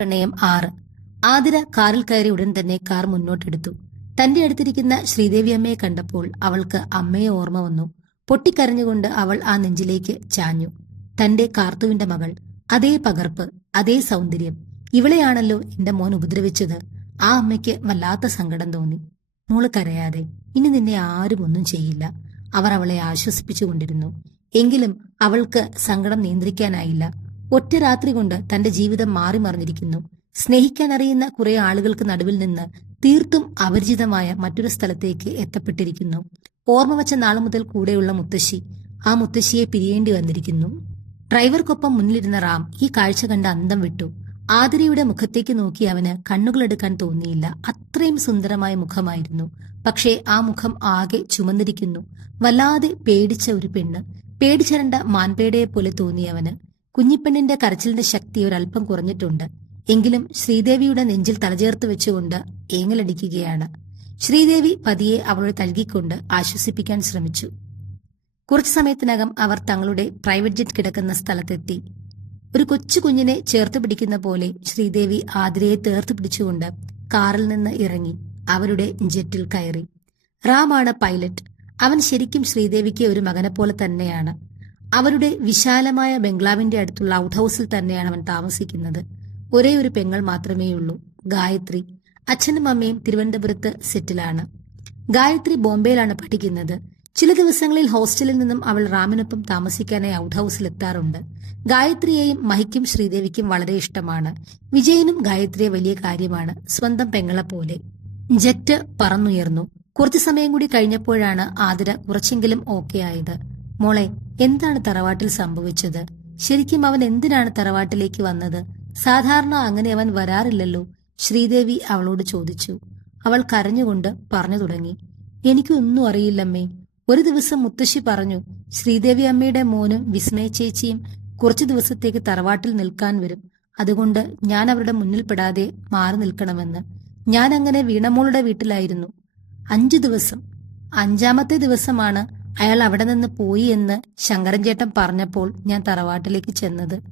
പ്രണയം ആറ്. ആതിര കാറിൽ കയറി ഉടൻ തന്നെ കാർ മുന്നോട്ടെടുത്തു. തന്റെ അടുത്തിരിക്കുന്ന ശ്രീദേവി അമ്മയെ കണ്ടപ്പോൾ അവൾക്ക് അമ്മയെ ഓർമ്മ വന്നു. പൊട്ടിക്കരഞ്ഞുകൊണ്ട് അവൾ ആ നെഞ്ചിലേക്ക് ചാഞ്ഞു. തന്റെ കാർത്തുവിന്റെ മകൾ. അതേ പകർപ്പ് അതേ സൗന്ദര്യം. ഇവളെയാണല്ലോ എന്റെ മോൻ ഉപദ്രവിച്ചത്. ആ അമ്മയ്ക്ക് വല്ലാത്ത സങ്കടം തോന്നി. മോൾ കരയാതെ ഇനി നിന്നെ ആരും ഒന്നും ചെയ്യില്ല. അവർ അവളെ ആശ്വസിപ്പിച്ചുകൊണ്ടിരുന്നു. എങ്കിലും അവൾക്ക് സങ്കടം നിയന്ത്രിക്കാനായില്ല. ഒറ്റ രാത്രി കൊണ്ട് തന്റെ ജീവിതം മാറി മറിഞ്ഞിരിക്കുന്നു. സ്നേഹിക്കാൻ അറിയുന്ന കുറെ ആളുകൾക്ക് നടുവിൽ നിന്ന് തീർത്തും അപരിചിതമായ മറ്റൊരു സ്ഥലത്തേക്ക് എത്തപ്പെട്ടിരിക്കുന്നു. ഓർമ്മ വച്ച നാളു മുതൽ കൂടെയുള്ള മുത്തശ്ശി ആ മുത്തശ്ശിയെ പിരിയേണ്ടി വന്നിരിക്കുന്നു. ഡ്രൈവർക്കൊപ്പം മുന്നിലിരുന്ന റാം ഈ കാഴ്ച കണ്ട് അന്തം വിട്ടു. ആതിരയുടെ മുഖത്തേക്ക് നോക്കി അവന് കണ്ണുകളെടുക്കാൻ തോന്നിയില്ല. അത്രയും സുന്ദരമായ മുഖമായിരുന്നു. പക്ഷേ ആ മുഖം ആകെ ചുമന്നിരിക്കുന്നു. വല്ലാതെ പേടിച്ച ഒരു പെണ്ണ്. പേടിച്ചരണ്ട മാൻപേടയെ പോലെ തോന്നിയവന്. കുഞ്ഞിപ്പെണ്ണിന്റെ കരച്ചിലിന്റെ ശക്തി ഒരല്പം കുറഞ്ഞിട്ടുണ്ട്. എങ്കിലും ശ്രീദേവിയുടെ നെഞ്ചിൽ തലചേർത്ത് വെച്ചുകൊണ്ട് ഏങ്ങലടിക്കുകയാണ്. ശ്രീദേവി പതിയെ അവളെ തൽകിക്കൊണ്ട് ആശ്വസിപ്പിക്കാൻ ശ്രമിച്ചു. കുറച്ചു സമയത്തിനകം അവർ തങ്ങളുടെ പ്രൈവറ്റ് ജെറ്റ് കിടക്കുന്ന സ്ഥലത്തെത്തി. ഒരു കൊച്ചു കുഞ്ഞിനെ ചേർത്ത് പിടിക്കുന്ന പോലെ ശ്രീദേവി ആതിരയെ തേർത്ത് പിടിച്ചുകൊണ്ട് കാറിൽ നിന്ന് ഇറങ്ങി അവരുടെ ജെറ്റിൽ കയറി. റാമാണ് പൈലറ്റ്. അവൻ ശരിക്കും ശ്രീദേവിക്ക് ഒരു മകനെ പോലെ തന്നെയാണ്. അവരുടെ വിശാലമായ ബംഗ്ലാവിന്റെ അടുത്തുള്ള ഔട്ട് ഹൗസിൽ തന്നെയാണ് അവൻ താമസിക്കുന്നത്. ഒരേ ഒരു പെങ്ങൾ മാത്രമേയുള്ളൂ. ഗായത്രി. അച്ഛനും അമ്മയും തിരുവനന്തപുരത്ത് സെറ്റിലാണ്. ഗായത്രി ബോംബെയിലാണ് പഠിക്കുന്നത്. ചില ദിവസങ്ങളിൽ ഹോസ്റ്റലിൽ നിന്നും അവൾ റാമിനൊപ്പം താമസിക്കാനായി ഔട്ട് ഹൗസിൽ എത്താറുണ്ട്. ഗായത്രിയെയും മഹിക്കും ശ്രീദേവിക്കും വളരെ ഇഷ്ടമാണ്. വിജയനും ഗായത്രിയെ വലിയ കാര്യമാണ്. സ്വന്തം പെങ്ങളെ പോലെ. ജെറ്റ് പറന്നുയർന്നു. കുറച്ചു സമയം കൂടി കഴിഞ്ഞപ്പോഴാണ് ആതിര കുറച്ചെങ്കിലും ഓക്കെ ആയത്. മോളെ എന്താണ് തറവാട്ടിൽ സംഭവിച്ചത്? ശരിക്കും അവൻ എന്തിനാണ് തറവാട്ടിലേക്ക് വന്നത്? സാധാരണ അങ്ങനെ അവൻ വരാറില്ലല്ലോ? ശ്രീദേവി അവളോട് ചോദിച്ചു. അവൾ കരഞ്ഞുകൊണ്ട് പറഞ്ഞു തുടങ്ങി. എനിക്കൊന്നും അറിയില്ലമ്മേ. ഒരു ദിവസം മുത്തശ്ശി പറഞ്ഞു ശ്രീദേവി അമ്മയുടെ മോനും വിസ്മയ ചേച്ചിയും കുറച്ചു ദിവസത്തേക്ക് തറവാട്ടിൽ നിൽക്കാൻ വരും. അതുകൊണ്ട് ഞാൻ അവരുടെ മുന്നിൽ പെടാതെ മാറി നിൽക്കണമെന്ന്. ഞാൻ അങ്ങനെ വീണമോളുടെ വീട്ടിലായിരുന്നു. അഞ്ചു ദിവസം. അഞ്ചാമത്തെ ദിവസമാണ് അയാൾ അവിടെ നിന്ന് പോയി എന്ന് ശങ്കരൻ ചേട്ടൻ പറഞ്ഞപ്പോൾ ഞാൻ തറവാട്ടിലേക്ക് ചെന്നത്.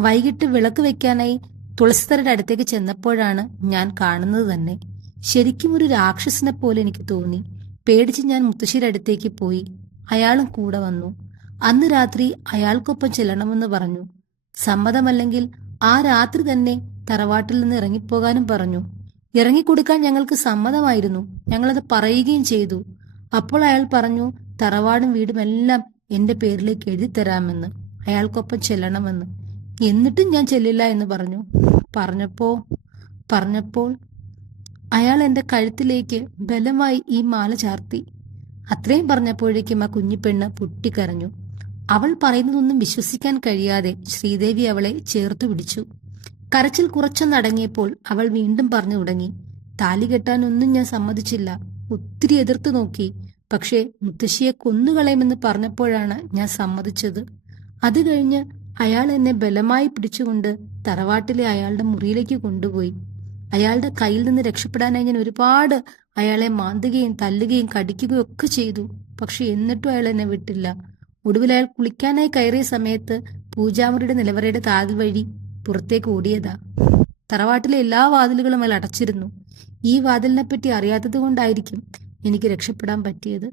വൈകിട്ട് വിളക്ക് വെക്കാനായി തുളസിത്തരുടെ അടുത്തേക്ക് ചെന്നപ്പോഴാണ് ഞാൻ കാണുന്നത് തന്നെ. ശരിക്കും ഒരു രാക്ഷസിനെ പോലെ എനിക്ക് തോന്നി. പേടിച്ച് ഞാൻ മുത്തശ്ശിയുടെ അടുത്തേക്ക് പോയി. അയാളും കൂടെ വന്നു. അന്ന് രാത്രി അയാൾക്കൊപ്പം ചെല്ലണമെന്ന് പറഞ്ഞു. സമ്മതമല്ലെങ്കിൽ ആ രാത്രി തന്നെ തറവാട്ടിൽ നിന്ന് ഇറങ്ങിപ്പോകാനും പറഞ്ഞു. ഇറങ്ങിക്കൊടുക്കാൻ ഞങ്ങൾക്ക് സമ്മതമായിരുന്നു. ഞങ്ങളത് പറയുകയും ചെയ്തു. അപ്പോൾ അയാൾ പറഞ്ഞു തറവാടും വീടും എല്ലാം എന്റെ പേരിലേക്ക് എഴുതി തരാമെന്ന് അയാൾക്കൊപ്പം ചെല്ലണമെന്ന്. എന്നിട്ടും ഞാൻ ചെല്ലില്ല എന്ന് പറഞ്ഞു. പറഞ്ഞപ്പോ പറഞ്ഞപ്പോൾ അയാൾ എന്റെ കഴുത്തിലേക്ക് ബലമായി ഈ മാല ചാർത്തി. അത്രയും പറഞ്ഞപ്പോഴേക്കും ആ കുഞ്ഞിപ്പെണ്ണ് പൊട്ടിക്കരഞ്ഞു. അവൾ പറയുന്നതൊന്നും വിശ്വസിക്കാൻ കഴിയാതെ ശ്രീദേവി അവളെ ചേർത്തു പിടിച്ചു. കരച്ചിൽ കുറച്ചൊന്നടങ്ങിയപ്പോൾ അവൾ വീണ്ടും പറഞ്ഞു തുടങ്ങി. താലി കെട്ടാനൊന്നും ഞാൻ സമ്മതിച്ചില്ല. ഒത്തിരി എതിർത്ത് നോക്കി. പക്ഷേ മുത്തശ്ശിയെ കൊന്നുകളയുമെന്ന് പറഞ്ഞപ്പോഴാണ് ഞാൻ സമ്മതിച്ചത്. അത് കഴിഞ്ഞ് അയാൾ എന്നെ ബലമായി പിടിച്ചുകൊണ്ട് തറവാട്ടിലെ അയാളുടെ മുറിയിലേക്ക് കൊണ്ടുപോയി. അയാളുടെ കയ്യിൽ നിന്ന് രക്ഷപ്പെടാനായി ഞാൻ ഒരുപാട് അയാളെ മാന്തുകയും തല്ലുകയും കടിക്കുകയും ഒക്കെ ചെയ്തു. പക്ഷെ എന്നിട്ടും അയാൾ എന്നെ വിട്ടില്ല. ഒടുവിൽ അയാൾ കുളിക്കാനായി കയറിയ സമയത്ത് പൂജാമുറിയുടെ നിലവറയുടെ താതിൽ വഴി പുറത്തേക്ക് ഓടിയതാ. തറവാട്ടിലെ എല്ലാ വാതിലുകളും അയാൾ അടച്ചിരുന്നു. ഈ വാതിലിനെ പറ്റി അറിയാത്തത് കൊണ്ടായിരിക്കും എനിക്ക് രക്ഷപ്പെടാൻ പറ്റിയത്.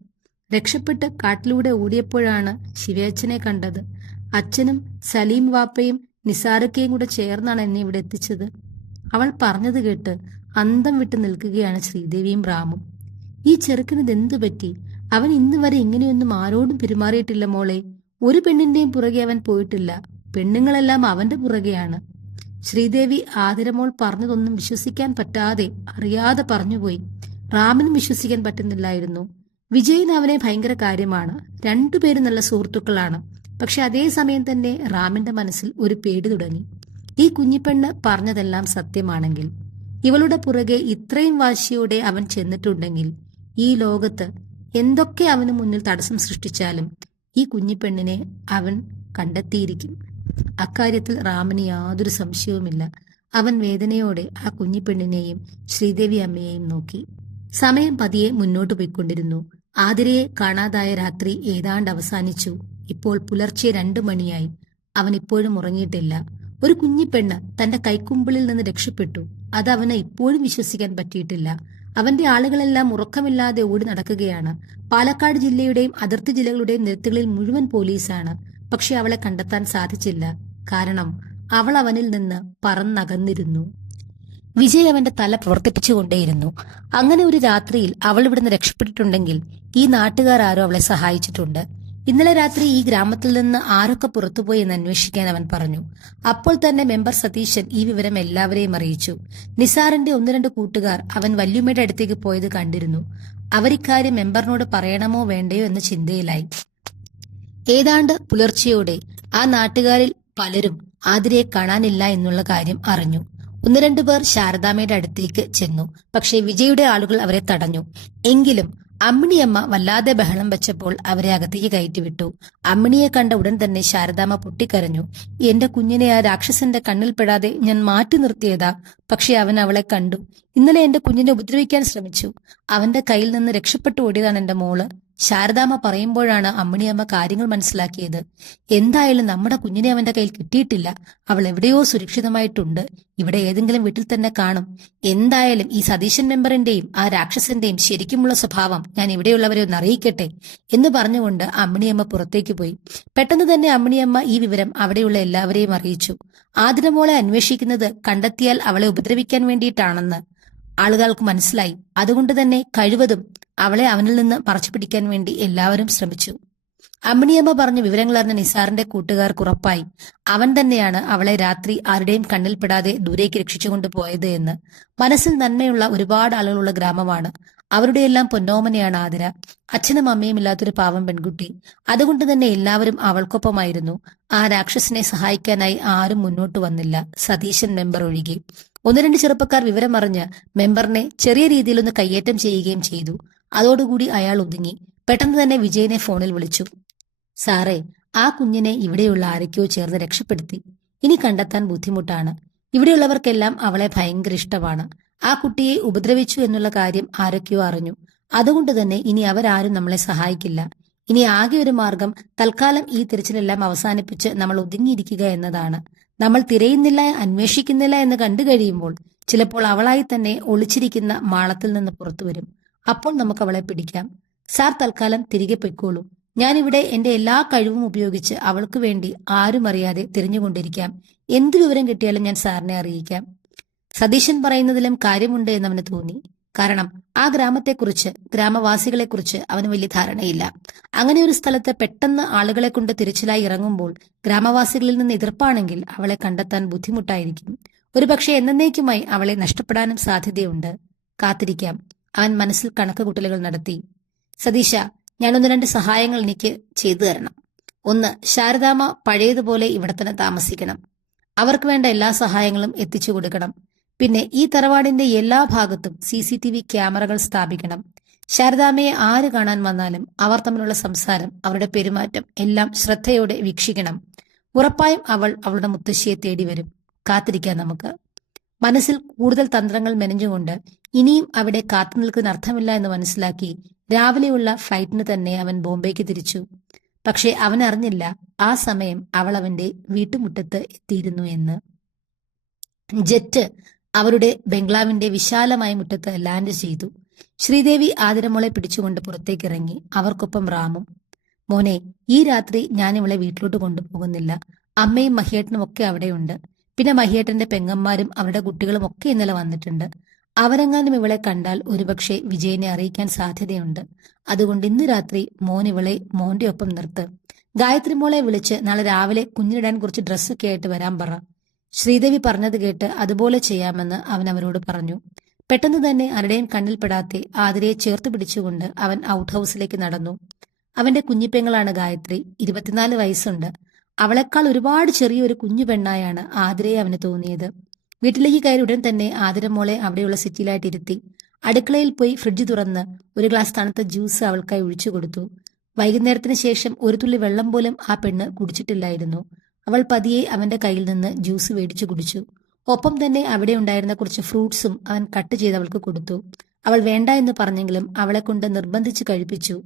രക്ഷപ്പെട്ട് കാട്ടിലൂടെ ഓടിയപ്പോഴാണ് ശിവയച്ഛനെ കണ്ടത്. അച്ഛനും സലീം വാപ്പയും നിസാരക്കയും കൂടെ ചേർന്നാണ് എന്നെ ഇവിടെ എത്തിച്ചത്. അവൾ പറഞ്ഞത് കേട്ട് അന്തം വിട്ട് നിൽക്കുകയാണ് ശ്രീദേവിയും റാമും. ഈ ചെറുക്കിന് ഇതെന്തു പറ്റി? അവൻ ഇന്ന് വരെ ഇങ്ങനെയൊന്നും ആരോടും പെരുമാറിയിട്ടില്ല മോളെ. ഒരു പെണ്ണിന്റെയും പുറകെ അവൻ പോയിട്ടില്ല. പെണ്ണുങ്ങളെല്ലാം അവന്റെ പുറകെയാണ്. ശ്രീദേവി ആതിരമോൾ പറഞ്ഞതൊന്നും വിശ്വസിക്കാൻ പറ്റാതെ അറിയാതെ പറഞ്ഞുപോയി. റാമിനും വിശ്വസിക്കാൻ പറ്റുന്നില്ലായിരുന്നു. വിജയിന് അവനെ ഭയങ്കര കാര്യമാണ്. രണ്ടുപേരും നല്ല സുഹൃത്തുക്കളാണ്. പക്ഷെ അതേ സമയം തന്നെ റാമിന്റെ മനസ്സിൽ ഒരു പേടി തുടങ്ങി. ഈ കുഞ്ഞിപ്പെണ്ണ് പറഞ്ഞതെല്ലാം സത്യമാണെങ്കിൽ. ഇവളുടെ പുറകെ ഇത്രയും വാശിയോടെ അവൻ ചെന്നിട്ടുണ്ടെങ്കിൽ ഈ ലോകത്ത് എന്തൊക്കെ അവന് മുന്നിൽ തടസ്സം സൃഷ്ടിച്ചാലും ഈ കുഞ്ഞിപ്പെണ്ണിനെ അവൻ കണ്ടെത്തിയിരിക്കും. അക്കാര്യത്തിൽ റാമിന് യാതൊരു സംശയവുമില്ല. അവൻ വേദനയോടെ ആ കുഞ്ഞിപ്പെണ്ണിനെയും ശ്രീദേവി അമ്മയെയും നോക്കി. സമയം പതിയെ മുന്നോട്ടു പോയിക്കൊണ്ടിരുന്നു. ആതിരയെ കാണാതായ രാത്രി ഏതാണ്ട് അവസാനിച്ചു. ഇപ്പോൾ പുലർച്ചെ രണ്ടു മണിയായി. അവൻ ഇപ്പോഴും ഉറങ്ങിയിട്ടില്ല. ഒരു കുഞ്ഞിപ്പെണ്ണ് തന്റെ കൈക്കുമ്പിളിൽ നിന്ന് രക്ഷപ്പെട്ടു. അത് അവന് ഇപ്പോഴും വിശ്വസിക്കാൻ പറ്റിയിട്ടില്ല. അവന്റെ ആളുകളെല്ലാം ഉറക്കമില്ലാതെ ഓടി നടക്കുകയാണ്. പാലക്കാട് ജില്ലയുടെയും അതിർത്തി ജില്ലകളുടെയും നിരത്തുകളിൽ മുഴുവൻ പോലീസാണ്. പക്ഷെ അവളെ കണ്ടെത്താൻ സാധിച്ചില്ല. കാരണം അവൾ അവനിൽ നിന്ന് പറന്നകന്നിരുന്നു. വിജയ് അവന്റെ തല പ്രവർത്തിപ്പിച്ചുകൊണ്ടേയിരുന്നു. അങ്ങനെ ഒരു രാത്രിയിൽ അവൾ ഇവിടുന്ന് രക്ഷപ്പെട്ടിട്ടുണ്ടെങ്കിൽ ഈ നാട്ടുകാർ ആരോ അവളെ സഹായിച്ചിട്ടുണ്ട്. ഇന്നലെ രാത്രി ഈ ഗ്രാമത്തിൽ നിന്ന് ആരൊക്കെ പുറത്തുപോയി എന്ന് അന്വേഷിക്കാൻ അവൻ പറഞ്ഞു. അപ്പോൾ തന്നെ മെമ്പർ സതീശൻ ഈ വിവരം എല്ലാവരെയും അറിയിച്ചു. നിസാറിന്റെ ഒന്ന് രണ്ട് കൂട്ടുകാർ അവൻ വല്യുമ്മയുടെ അടുത്തേക്ക് പോയത് കണ്ടിരുന്നു. അവരിക്കാര്യം മെമ്പറിനോട് പറയണമോ വേണ്ടയോ എന്ന ചിന്തയിലായി. ഏതാണ്ട് പുലർച്ചയോടെ ആ നാട്ടുകാരിൽ പലരും ആതിരയെ കാണാനില്ല എന്നുള്ള കാര്യം അറിഞ്ഞു. ഒന്ന് രണ്ടു പേർ ശാരദാമ്മയുടെ അടുത്തേക്ക് ചെന്നു. പക്ഷേ വിജയുടെ ആളുകൾ അവരെ തടഞ്ഞു. എങ്കിലും അമ്മിണിയമ്മ വല്ലാതെ ബഹളം വെച്ചപ്പോൾ അവരെ അകത്തേക്ക് കയറ്റിവിട്ടു. അമ്മിണിയെ കണ്ട ഉടൻ തന്നെ ശാരദാമ്മ പൊട്ടിക്കരഞ്ഞു. എന്റെ കുഞ്ഞിനെ ആ രാക്ഷസന്റെ കണ്ണിൽപ്പെടാതെ ഞാൻ മാറ്റി നിർത്തിയതാ. പക്ഷെ അവൻ അവളെ കണ്ടു. ഇന്നലെ എന്റെ കുഞ്ഞിനെ ഉപദ്രവിക്കാൻ ശ്രമിച്ചു. അവന്റെ കയ്യിൽ നിന്ന് രക്ഷപ്പെട്ടു ഓടിയതാണ് എന്റെ മോൾ. ശാരദാമ്മ പറയുമ്പോഴാണ് അമ്മിണിയമ്മ കാര്യങ്ങൾ മനസ്സിലാക്കിയത്. എന്തായാലും നമ്മുടെ കുഞ്ഞിനെ അവന്റെ കയ്യിൽ കിട്ടിയിട്ടില്ല. അവൾ എവിടെയോ സുരക്ഷിതമായിട്ടുണ്ട്. ഇവിടെ ഏതെങ്കിലും വീട്ടിൽ തന്നെ കാണും. എന്തായാലും ഈ സതീശൻ മെമ്പറിന്റെയും ആ രാക്ഷസന്റെയും ശരിക്കുമുള്ള സ്വഭാവം ഞാൻ ഇവിടെയുള്ളവരെ ഒന്ന് അറിയിക്കട്ടെ എന്ന് പറഞ്ഞുകൊണ്ട് അമ്മിണിയമ്മ പുറത്തേക്ക് പോയി. പെട്ടെന്ന് തന്നെ അമ്മിണിയമ്മ ഈ വിവരം അവിടെയുള്ള എല്ലാവരെയും അറിയിച്ചു. ആതിരമോളെ അന്വേഷിക്കുന്നത് കണ്ടെത്തിയാൽ അവളെ ഉപദ്രവിക്കാൻ വേണ്ടിയിട്ടാണെന്ന്. ആളുകൾക്ക് മനസ്സിലായി. അതുകൊണ്ട് തന്നെ കഴിവതും അവളെ അവനിൽ നിന്ന് മറച്ചു പിടിക്കാൻ വേണ്ടി എല്ലാവരും ശ്രമിച്ചു. അമ്മിണിയമ്മ പറഞ്ഞ വിവരങ്ങൾ അറിഞ്ഞ നിസാറിന്റെ കൂട്ടുകാർക്ക് ഉറപ്പായി. അവൻ തന്നെയാണ് അവളെ രാത്രി ആരുടെയും കണ്ണിൽപ്പെടാതെ ദൂരേക്ക് രക്ഷിച്ചുകൊണ്ട് പോയത് എന്ന്. മനസ്സിൽ നന്മയുള്ള ഒരുപാട് ആളുകളുള്ള ഗ്രാമമാണ്. അവരുടെയെല്ലാം പൊന്നോമനയാണ് ആതിര. അച്ഛനും അമ്മയും ഇല്ലാത്തൊരു പാവം പെൺകുട്ടി. അതുകൊണ്ട് തന്നെ എല്ലാവരും അവൾക്കൊപ്പമായിരുന്നു. ആ രാക്ഷസിനെ സഹായിക്കാനായി ആരും മുന്നോട്ട് വന്നില്ല. സതീശൻ മെമ്പർ ഒഴികെ. ഒന്ന് രണ്ട് ചെറുപ്പക്കാർ വിവരമറിഞ്ഞ് മെമ്പറിനെ ചെറിയ രീതിയിലൊന്ന് കയ്യേറ്റം ചെയ്യുകയും ചെയ്തു. അതോടുകൂടി അയാൾ ഒതുങ്ങി. പെട്ടെന്ന് തന്നെ വിജയനെ ഫോണിൽ വിളിച്ചു. സാറേ ആ കുഞ്ഞിനെ ഇവിടെയുള്ള ആരൊക്കെയോ ചേർന്ന് രക്ഷപ്പെടുത്തി. ഇനി കണ്ടെത്താൻ ബുദ്ധിമുട്ടാണ്. ഇവിടെയുള്ളവർക്കെല്ലാം അവളെ ഭയങ്കര ഇഷ്ടമാണ്. ആ കുട്ടിയെ ഉപദ്രവിച്ചു എന്നുള്ള കാര്യം ആരൊക്കെയോ അറിഞ്ഞു. അതുകൊണ്ട് തന്നെ ഇനി അവരാരും നമ്മളെ സഹായിക്കില്ല. ഇനി ആകെ ഒരു മാർഗം തൽക്കാലം ഈ തിരച്ചിലെല്ലാം അവസാനിപ്പിച്ച് നമ്മൾ ഒതുങ്ങിയിരിക്കുക എന്നതാണ്. നമ്മൾ തിരയുന്നില്ല അന്വേഷിക്കുന്നില്ല എന്ന് കണ്ടു കഴിയുമ്പോൾ ചിലപ്പോൾ അവളായി തന്നെ ഒളിച്ചിരിക്കുന്ന മാളത്തിൽ നിന്ന് പുറത്തു വരും. അപ്പോൾ നമുക്ക് അവളെ പിടിക്കാം. സാർ തൽക്കാലം തിരികെ പൊയ്ക്കോളൂ. ഞാനിവിടെ എന്റെ എല്ലാ കഴിവും ഉപയോഗിച്ച് അവൾക്ക് വേണ്ടി ആരും അറിയാതെ തിരഞ്ഞുകൊണ്ടിരിക്കാം. എന്ത് വിവരം കിട്ടിയാലും ഞാൻ സാറിനെ അറിയിക്കാം. സതീശൻ പറയുന്നതിലും കാര്യമുണ്ട് എന്നവന് തോന്നി. കാരണം ആ ഗ്രാമത്തെക്കുറിച്ച് ഗ്രാമവാസികളെക്കുറിച്ച് അവന് വലിയ ധാരണയില്ല. അങ്ങനെ ഒരു സ്ഥലത്ത് പെട്ടെന്ന് ആളുകളെ കൊണ്ട് തിരച്ചിലായി ഇറങ്ങുമ്പോൾ ഗ്രാമവാസികളിൽ നിന്ന് എതിർപ്പാണെങ്കിൽ അവളെ കണ്ടെത്താൻ ബുദ്ധിമുട്ടായിരിക്കും. ഒരുപക്ഷെ എന്നേക്കുമായി അവളെ നഷ്ടപ്പെടാനും സാധ്യതയുണ്ട്. കാത്തിരിക്കാം. അവൻ മനസ്സിൽ കണക്കുകൂട്ടലുകൾ നടത്തി. സതീശ ഞാനൊന്ന് രണ്ട് സഹായങ്ങൾ എനിക്ക് ചെയ്തു തരണം. ഒന്ന് ശാരദാമ പഴയതുപോലെ ഇവിടെ തന്നെ താമസിക്കണം. അവർക്ക് വേണ്ട എല്ലാ സഹായങ്ങളും എത്തിച്ചു കൊടുക്കണം. പിന്നെ ഈ തറവാടിന്റെ എല്ലാ ഭാഗത്തും സി സി ടി വി ക്യാമറകൾ സ്ഥാപിക്കണം. ശാരദാമ്മയെ ആര് കാണാൻ വന്നാലും അവർ തമ്മിലുള്ള സംസാരം അവരുടെ പെരുമാറ്റം എല്ലാം ശ്രദ്ധയോടെ വീക്ഷിക്കണം. ഉറപ്പായും അവൾ അവളുടെ മുത്തശ്ശിയെ തേടി വരും കാത്തിരിക്കാം നമുക്ക്. മനസ്സിൽ കൂടുതൽ തന്ത്രങ്ങൾ മെനഞ്ഞുകൊണ്ട് ഇനിയും അവിടെ കാത്തു നിൽക്കുന്ന അർത്ഥമില്ല എന്ന് മനസ്സിലാക്കി രാവിലെയുള്ള ഫ്ലൈറ്റിന് തന്നെ അവൻ ബോംബെക്ക് തിരിച്ചു. പക്ഷേ അവൻ അറിഞ്ഞില്ല ആ സമയം അവൾ അവന്റെ വീട്ടുമുറ്റത്ത് എത്തിയിരുന്നു എന്ന്. ജെറ്റ് അവരുടെ ബംഗ്ലാവിന്റെ വിശാലമായ മുറ്റത്ത് ലാൻഡ് ചെയ്തു. ശ്രീദേവി ആതിരമോളെ പിടിച്ചുകൊണ്ട് പുറത്തേക്കിറങ്ങി അവർക്കൊപ്പം റാമും മോനെ ഈ രാത്രി ഞാൻ ഇവളെ വീട്ടിലോട്ട് കൊണ്ടുപോകുന്നില്ല. അമ്മയും മഹിയേട്ടനും ഒക്കെ അവിടെയുണ്ട്. പിന്നെ മഹിയേട്ടന്റെ പെങ്ങന്മാരും അവരുടെ കുട്ടികളും ഒക്കെ ഇന്നലെ വന്നിട്ടുണ്ട്. അവരെങ്ങാനും ഇവളെ കണ്ടാൽ ഒരുപക്ഷെ വിജയനെ അറിയിക്കാൻ സാധ്യതയുണ്ട്. അതുകൊണ്ട് ഇന്ന് രാത്രി മോൻ ഇവളെ മോന്റെ ഒപ്പം നിർത്ത്. ഗായത്രി മോളെ വിളിച്ച് നാളെ രാവിലെ കുഞ്ഞിനിടാൻ കുറച്ച് ഡ്രസ്സൊക്കെ ആയിട്ട് വരാൻ പറ. ശ്രീദേവി പറഞ്ഞത് കേട്ട് അതുപോലെ ചെയ്യാമെന്ന് അവൻ അവരോട് പറഞ്ഞു. പെട്ടെന്ന് തന്നെ ആരുടെയും കണ്ണിൽപ്പെടാത്തെ ആതിരയെ ചേർത്ത് പിടിച്ചുകൊണ്ട് അവൻ ഔട്ട് ഹൗസിലേക്ക് നടന്നു. അവന്റെ കുഞ്ഞിപ്പെങ്ങളാണ് ഗായത്രി ഇരുപത്തിനാല് വയസ്സുണ്ട്. അവളെക്കാൾ ഒരുപാട് ചെറിയൊരു കുഞ്ഞു പെണ്ണായാണ് ആതിരയെ അവന് തോന്നിയത്. വീട്ടിലേക്ക് കയറി ഉടൻ തന്നെ ആതിര മോളെ അവിടെയുള്ള സിറ്റിയിലായിട്ട് ഇരുത്തി. അടുക്കളയിൽ പോയി ഫ്രിഡ്ജ് തുറന്ന് ഒരു ഗ്ലാസ് തണുത്ത ജ്യൂസ് അവൾക്കായി ഒഴിച്ചു കൊടുത്തു. വൈകുന്നേരത്തിന് ശേഷം ഒരു തുള്ളി വെള്ളം പോലും ആ പെണ്ണ് കുടിച്ചിട്ടില്ലായിരുന്നു. അവൾ പതിയെ അവന്റെ കയ്യിൽ നിന്ന് ജ്യൂസ് മേടിച്ചു കുടിച്ചു. ഒപ്പം തന്നെ അവിടെ ഉണ്ടായിരുന്ന കുറച്ച് ഫ്രൂട്ട്സും അവൻ കട്ട് ചെയ്ത് അവൾക്ക് കൊടുത്തു. അവൾ വേണ്ട എന്ന് പറഞ്ഞെങ്കിലും അവളെ കൊണ്ട് നിർബന്ധിച്ച് കഴിപ്പിച്ചു.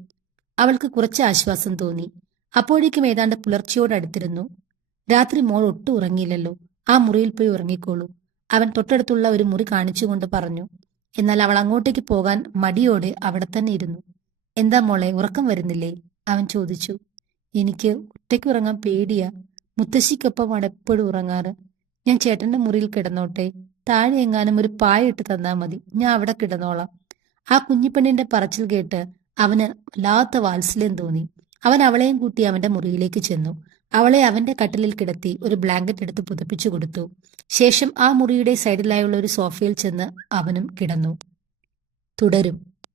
അവൾക്ക് കുറച്ച് ആശ്വാസം തോന്നി. അപ്പോഴേക്കും ഏതാണ്ട് പുലർച്ചയോടടുത്തിരുന്നു രാത്രി മോൾ ഒട്ടും ഉറങ്ങിയില്ലല്ലോ. ആ മുറിയിൽ പോയി ഉറങ്ങിക്കോളൂ. അവൻ തൊട്ടടുത്തുള്ള ഒരു മുറി കാണിച്ചുകൊണ്ട് പറഞ്ഞു. എന്നാൽ അവൾ അങ്ങോട്ടേക്ക് പോകാൻ മടിയോടെ അവിടെ തന്നെ ഇരുന്നു. എന്താ മോളെ ഉറക്കം വരുന്നില്ലേ? അവൻ ചോദിച്ചു. എനിക്ക് ഒറ്റയ്ക്ക് ഉറങ്ങാൻ പേടിയാ. മുത്തശ്ശിക്കൊപ്പമാണ് എപ്പോഴും ഉറങ്ങാറ്. ഞാൻ ചേട്ടന്റെ മുറിയിൽ കിടന്നോട്ടെ താഴെ എങ്ങാനും ഒരു പായ ഇട്ട് തന്നാൽ മതി. ഞാൻ അവിടെ കിടന്നോളാം. ആ കുഞ്ഞിപ്പെണ്ണിന്റെ പറച്ചിൽ കേട്ട് അവന് വല്ലാത്ത വാത്സല്യം തോന്നി. അവൻ അവളെയും കൂട്ടി അവന്റെ മുറിയിലേക്ക് ചെന്നു. അവളെ അവന്റെ കട്ടിലിൽ കിടത്തി ഒരു ബ്ലാങ്കറ്റ് എടുത്ത് പുതപ്പിച്ചു കൊടുത്തു. ശേഷം ആ മുറിയുടെ സൈഡിലായുള്ള ഒരു സോഫയിൽ ചെന്ന് അവനും കിടന്നു. തുടരും.